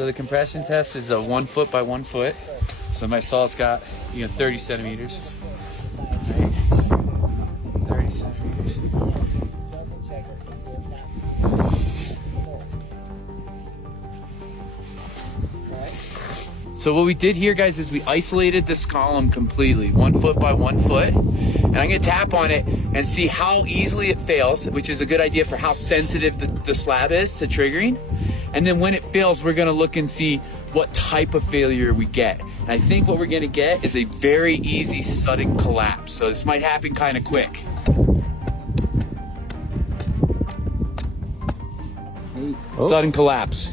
So the compression test is a 1 foot by 1 foot. So my saw's got 30 centimeters. Right? 30 centimeters. So what we did here, guys, is we isolated this column completely, 1 foot by 1 foot. And I'm gonna tap on it and see how easily it fails, which is a good idea for how sensitive the slab is to triggering. And then when it fails, we're gonna look and see what type of failure we get. And I think what we're gonna get is a very easy sudden collapse. So this might happen kind of quick. Sudden collapse.